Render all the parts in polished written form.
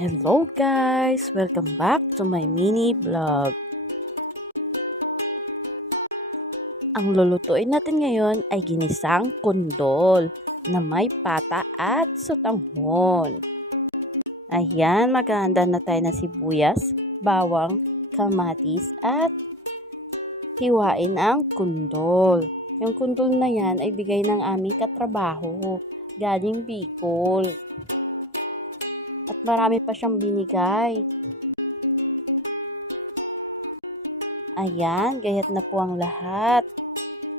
Hello guys! Welcome back to my mini vlog. Ang lulutuin natin ngayon ay ginisang kundol na may pata at sotanghon. Ayan, maghahanda na tayo ng sibuyas, bawang, kamatis at hiwain ang kundol. Yung kundol na yan ay bigay ng aming katrabaho galing Bicol. At marami pa siyang binigay. Ayan, gayat na po ang lahat.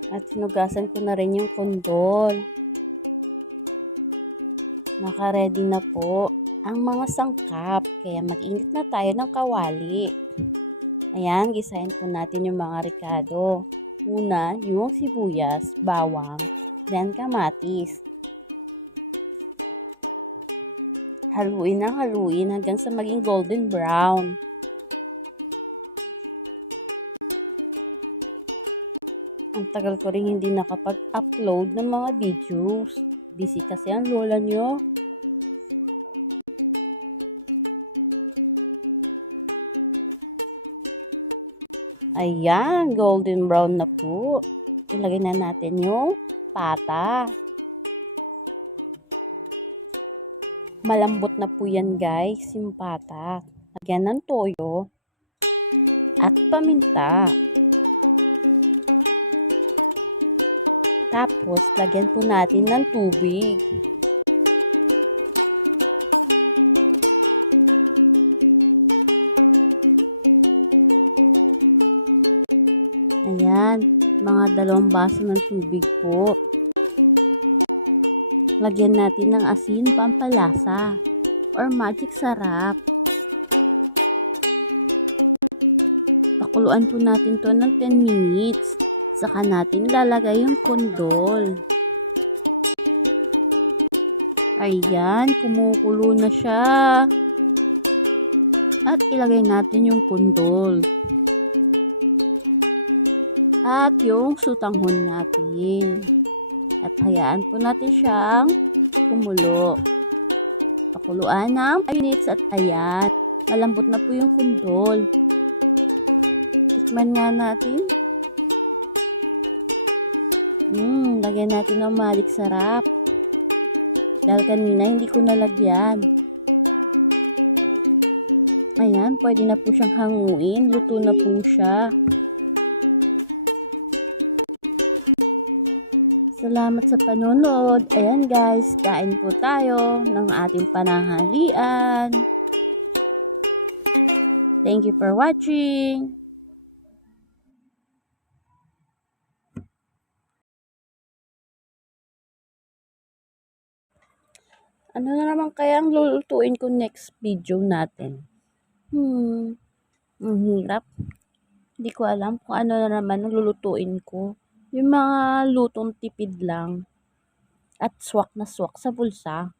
At hinugasan ko na rin yung kundol. Naka-ready na po ang mga sangkap. Kaya mag-init na tayo ng kawali. Ayan, gisahin po natin yung mga ricado. Una, yung sibuyas, bawang, then kamatis. Haluin ng haluin hanggang sa maging golden brown. Ang tagal ko rin hindi nakapag-upload ng mga videos. Busy kasi ang lola nyo. Ayan, golden brown na po. Ilagay na natin yung pata. Malambot na po yan guys, yung pata. Lagyan ng toyo at paminta. Tapos, lagyan po natin ng tubig. Ayan, mga 2 baso ng tubig po. Lagyan natin ng asin pampalasa or magic sarap. Pakuluan po natin to ng 10 minutes. Saka natin lalagay yung kundol. Ayan, kumukulo na siya. At ilagay natin yung kundol. At yung sotanghon natin. At hayaan po natin siyang kumulo. Pakuluan ng 5 minutes at ayan, malambot na po yung kundol. Tikman nga natin. Lagyan natin ng magic sarap. Dahil kanina hindi ko nalagyan. Ayan, pwede na po siyang hanguin. Luto na po siya. Salamat sa panonood. Ayan guys, kain po tayo ng ating pananghalian. Thank you for watching. Ano na naman kaya ang lulutuin ko next video natin? Ang hirap. Hindi ko alam kung ano na naman ang lulutuin ko. Yung mga lutong tipid lang. At swak na swak sa bulsa.